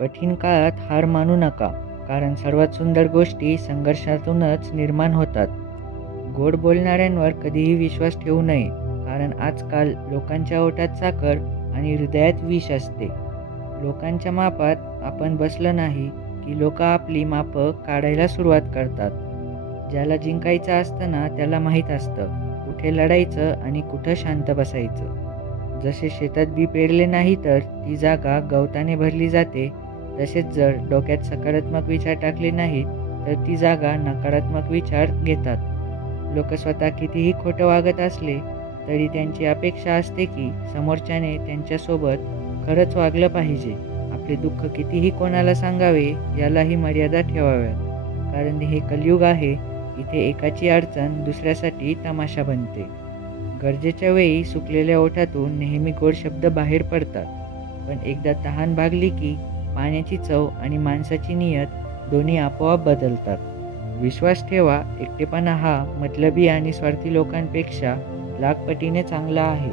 कठीण काळात हार मानू नका, कारण सर्वात सुंदर गोष्टी संघर्षातूनच निर्माण होतात. गोड बोलणाऱ्यांवर कधीही विश्वास ठेवू नये, कारण आजकाल लोकांच्या ओठात साखर आणि हृदयात विष असते. लोकांच्या मापात आपण बसलं नाही की लोक आपली मापं काढायला सुरुवात करतात. ज्याला जिंकायचं असतं ना, त्याला माहीत असतं कुठे लढायचं आणि कुठं शांत बसायचं. जसे शेतात बी पेरले नाही तर ती जागा गवताने भरली जाते, तसेच जर डोक्यात सकारात्मक विचार टाकले नाहीत तर ती जागा नकारात्मक विचार घेतात. लोक स्वतः कितीही खोटं वागत असले तरी त्यांची अपेक्षा असते की समोरच्याने त्यांच्यासोबत खरंच वागलं पाहिजे. आपले दुःख कितीही कोणाला सांगावे यालाही मर्यादा ठेवाव्यात, कारण हे कलियुग आहे. इथे एकाची अडचण दुसऱ्यासाठी तमाशा बनते. गरजेच्या वेळी सुकलेल्या ओठातून नेहमी गोड शब्द बाहेर पडतात, पण एकदा तहान भागली की पाण्याची चव आणि माणसाची नियत दोन्ही आपोआप बदलतात. विश्वास ठेवा, एकटेपणा हा मतलबी आणि स्वार्थी लोकांपेक्षा लाख पटीने चांगला आहे.